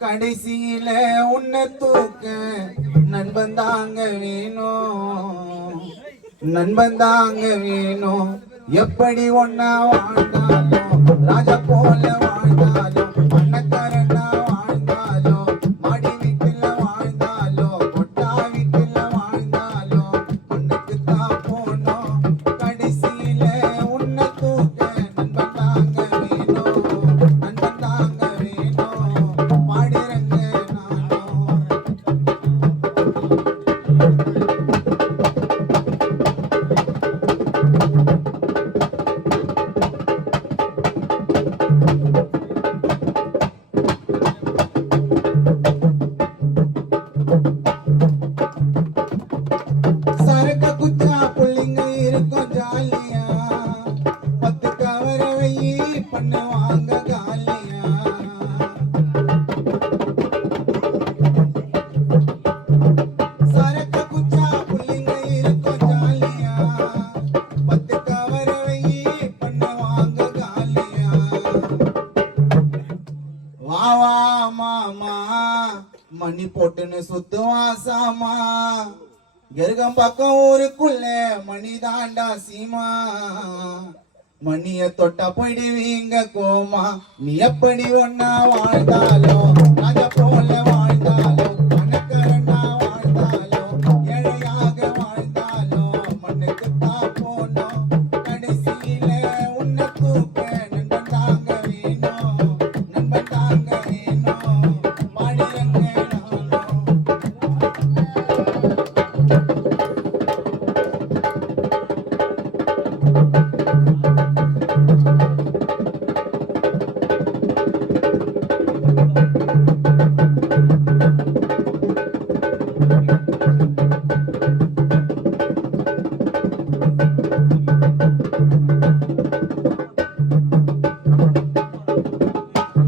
கடைசியில உன்னை தூக்க நண்பன் தாங்க வேணும், நண்பன் தாங்க வேணும். எப்படி ஒன்னா வாழ்ந்தாலும் ராஜா போல வாழ்ந்தாலும் பண்ணக்காரனா வாழ்ந்தாலும் மாடி வீட்டுல வாழ்ந்தாலும் கொட்டா வீட்டுல வாழ்ந்தாலும் உனக்கு தான் போனோம். கடைசியில உன்னை தூக்க நண்பன் தாங்க வேணும், நண்பன் தாங்க வேணும். பாடுறங்க நானும் சரக்க குச்சா புள்ளிங்க இருக்கும் ஜாலியா, 10 கவர வெயி பண்ணுவாங்க காலியா. சரக்க குச்சா புள்ளிங்க இருக்கும் ஜாலியா, 10 கவர வெயி பண்ணுவாங்க காலியா. வா வா மாமா மணி போட்டுன்னு சுத்துவான் சாமா, கருகம் பக்கம் ஊருக்குள்ள மணி தாண்டா சீமா. மணிய தொட்டா போயிடுவீங்க கோமா, நீ எப்படி ஒன்னா வாழ்ந்தாலும் ராஜா போல வாழ்ந்தாலும் பணக்காரனா வாழ்ந்தாலும் ஏழையாக வாழ்ந்தாலும் மண்ணுக்கு தான் போனோம். கடைசியில உன்னை தூக்க நண்பன் தாங்க வேணும், நண்பன் தாங்க வேணும். பாடுறங்க நானும்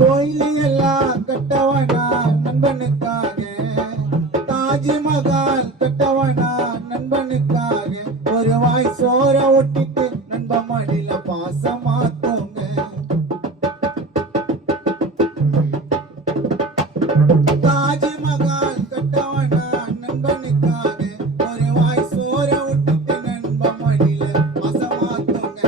கோயிலு எல்லாம் கட்டவனா நண்பனுக்காக, தாஜ்மஹால் கட்டவனா நண்பனுக்காக, ஒரு வாய் சோற ஒட்டிட்டு நண்பன் மடியில பாசமா தூங்க. தாஜ்மஹால் கட்டவனா நண்பனுக்காக, ஒரு வாய் சோற ஒட்டிட்டு நண்பன் மடியில பாசமா தூங்க.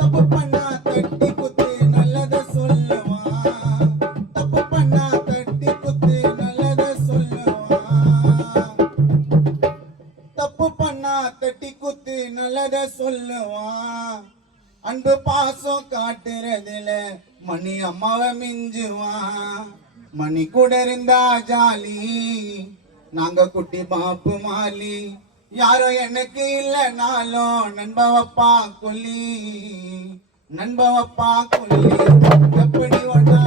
தப்பு பண்ணா தட்டி குத்து நல்லத சொல்லுவான், தப்பு பண்ணா தட்டி குத்து நல்லத சொல்லுவான், தப்பு பண்ணா தட்டி குத்து நல்லத சொல்லுவான். அன்பு பாசம் காட்டுறதுல மணி அம்மாவை மிஞ்சுவான். மணி கூட இருந்தா ஜாலி, நாங்க குட்டி பாப்பு மாலி. யாரோ எனக்கு இல்லைனாலும் நண்பவப்பா கொல்லி, நண்பவப்பா கொல்லி. எப்படி ஒன்னா